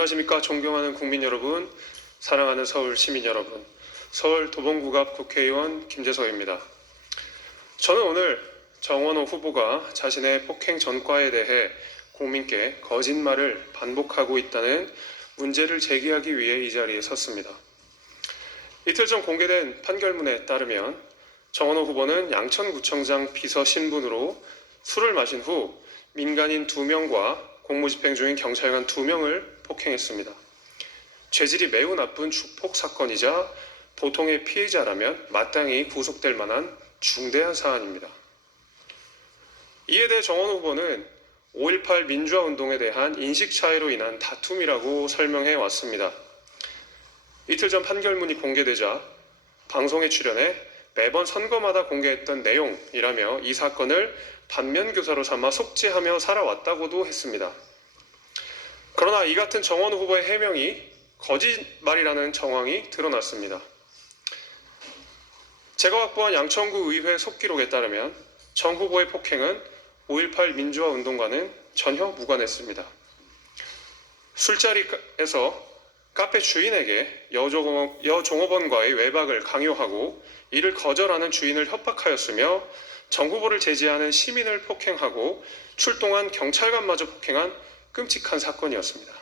안녕하십니까. 존경하는 국민 여러분, 사랑하는 서울 시민 여러분, 서울 도봉구갑 국회의원 김재석입니다. 저는 오늘 정원호 후보가 자신의 폭행 전과에 대해 국민께 거짓말을 반복하고 있다는 문제를 제기하기 위해 이 자리에 섰습니다. 이틀 전 공개된 판결문에 따르면 정원호 후보는 양천구청장 비서 신분으로 술을 마신 후 민간인 2명과 공무집행 중인 경찰관 2명을 폭행했습니다. 죄질이 매우 나쁜 주폭 사건이자 보통의 피해자라면 마땅히 구속될 만한 중대한 사안입니다. 이에 대해 정원호 후보는 5.18 민주화 운동에 대한 인식 차이로 인한 다툼이라고 설명해 왔습니다. 이틀 전 판결문이 공개되자 방송에 출연해 매번 선거마다 공개했던 내용이라며 이 사건을 반면교사로 삼아 속죄하며 살아왔다고도 했습니다. 그러나 이 같은 정원호 후보의 해명이 거짓말이라는 정황이 드러났습니다. 제가 확보한 양천구 의회 속기록에 따르면 정 후보의 폭행은 5.18 민주화 운동과는 전혀 무관했습니다. 술자리에서 카페 주인에게 여종업원과의 외박을 강요하고 이를 거절하는 주인을 협박하였으며 정 후보를 제지하는 시민을 폭행하고 출동한 경찰관마저 폭행한 끔찍한 사건이었습니다.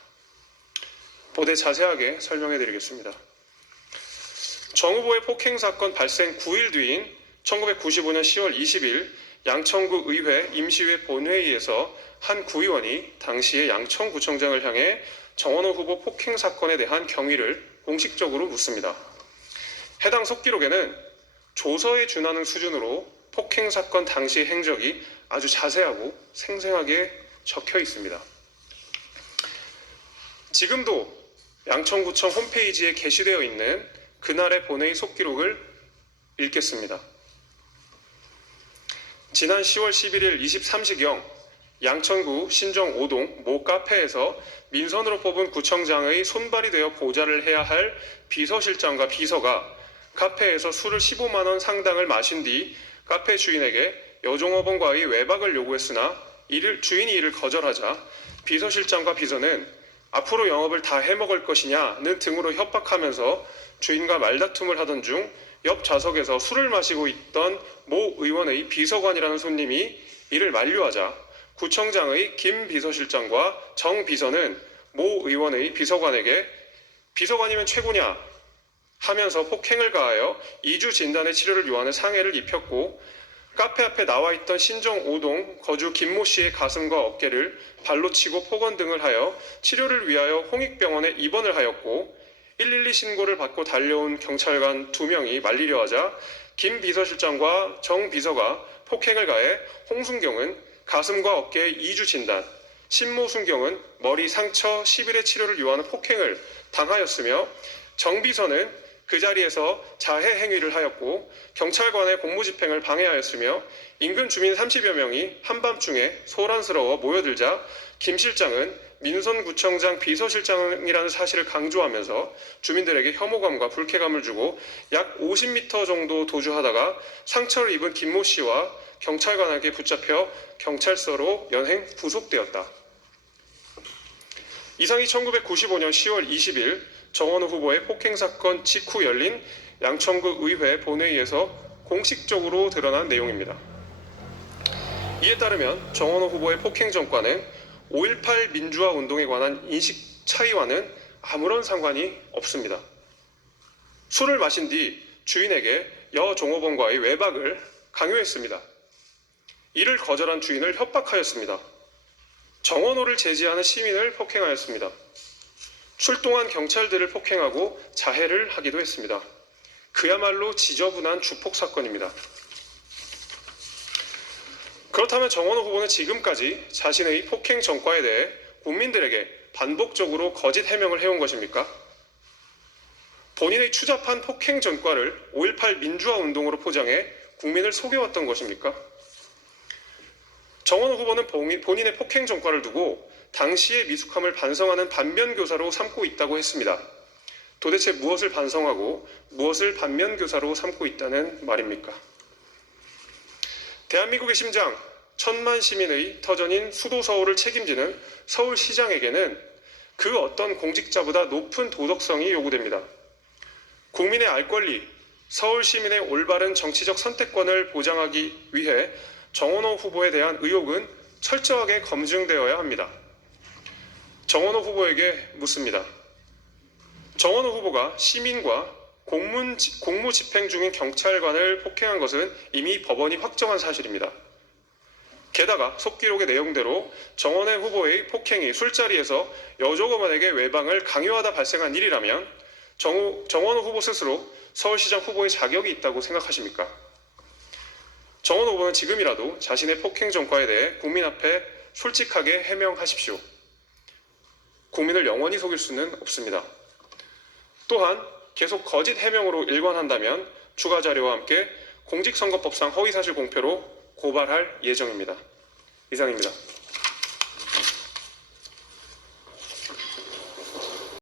보다 자세하게 설명해 드리겠습니다. 정 후보의 폭행 사건 발생 9일 뒤인 1995년 10월 20일 양천구 의회 임시회 본회의에서 한 구의원이 당시의 양천구청장을 향해 정원호 후보 폭행 사건에 대한 경위를 공식적으로 묻습니다. 해당 속기록에는 조서에 준하는 수준으로 폭행 사건 당시 행적이 아주 자세하고 생생하게 적혀 있습니다. 지금도 양천구청 홈페이지에 게시되어 있는 그날의 본회의 속기록을 읽겠습니다. 지난 10월 11일 23시경 양천구 신정 5동 모 카페에서 민선으로 뽑은 구청장의 손발이 되어 보좌를 해야 할 비서실장과 비서가 카페에서 술을 15만 원 상당을 마신 뒤 카페 주인에게 여종업원과의 외박을 요구했으나 주인이 이를 거절하자 비서실장과 비서는 앞으로 영업을 다 해먹을 것이냐는 등으로 협박하면서 주인과 말다툼을 하던 중 옆 좌석에서 술을 마시고 있던 모 의원의 비서관이라는 손님이 이를 만류하자 구청장의 김 비서실장과 정 비서는 모 의원의 비서관에게 비서관이면 최고냐 하면서 폭행을 가하여 2주 진단의 치료를 요하는 상해를 입혔고 카페 앞에 나와 있던 신정 5동 거주 김모 씨의 가슴과 어깨를 발로 치고 폭언 등을 하여 치료를 위하여 홍익병원에 입원을 하였고 112 신고를 받고 달려온 경찰관 2명이 말리려 하자 김 비서실장과 정 비서가 폭행을 가해 홍순경은 가슴과 어깨에 2주 진단, 신모순경은 머리 상처 10일의 치료를 요하는 폭행을 당하였으며 정 비서는 그 자리에서 자해 행위를 하였고 경찰관의 공무집행을 방해하였으며 인근 주민 30여 명이 한밤중에 소란스러워 모여들자 김 실장은 민선구청장 비서실장이라는 사실을 강조하면서 주민들에게 혐오감과 불쾌감을 주고 약 50m 정도 도주하다가 상처를 입은 김모 씨와 경찰관에게 붙잡혀 경찰서로 연행 구속되었다. 이상이 1995년 10월 20일 정원호 후보의 폭행 사건 직후 열린 양천구 의회 본회의에서 공식적으로 드러난 내용입니다. 이에 따르면 정원호 후보의 폭행 전과는 5.18 민주화 운동에 관한 인식 차이와는 아무런 상관이 없습니다. 술을 마신 뒤 주인에게 여종업원과의 외박을 강요했습니다. 이를 거절한 주인을 협박하였습니다. 정원호를 제지하는 시민을 폭행하였습니다. 출동한 경찰들을 폭행하고 자해를 하기도 했습니다. 그야말로 지저분한 주폭 사건입니다. 그렇다면 정원호 후보는 지금까지 자신의 폭행 전과에 대해 국민들에게 반복적으로 거짓 해명을 해온 것입니까? 본인의 추잡한 폭행 전과를 5.18 민주화 운동으로 포장해 국민을 속여왔던 것입니까? 정원호 후보는 본인의 폭행 전과를 두고 당시의 미숙함을 반성하는 반면교사로 삼고 있다고 했습니다. 도대체 무엇을 반성하고 무엇을 반면교사로 삼고 있다는 말입니까? 대한민국의 심장, 1,000만 시민의 터전인 수도 서울을 책임지는 서울시장에게는 그 어떤 공직자보다 높은 도덕성이 요구됩니다. 국민의 알 권리, 서울 시민의 올바른 정치적 선택권을 보장하기 위해 정원호 후보에 대한 의혹은 철저하게 검증되어야 합니다. 정원호 후보에게 묻습니다. 정원호 후보가 시민과 공무 집행 중인 경찰관을 폭행한 것은 이미 법원이 확정한 사실입니다. 게다가 속기록의 내용대로 정원호 후보의 폭행이 술자리에서 여조공원에게 외방을 강요하다 발생한 일이라면 정원호 후보 스스로 서울시장 후보의 자격이 있다고 생각하십니까? 정원호 후보는 지금이라도 자신의 폭행 전과에 대해 국민 앞에 솔직하게 해명하십시오. 국민을 영원히 속일 수는 없습니다. 또한 계속 거짓 해명으로 일관한다면 추가 자료와 함께 공직선거법상 허위사실 공표로 고발할 예정입니다. 이상입니다.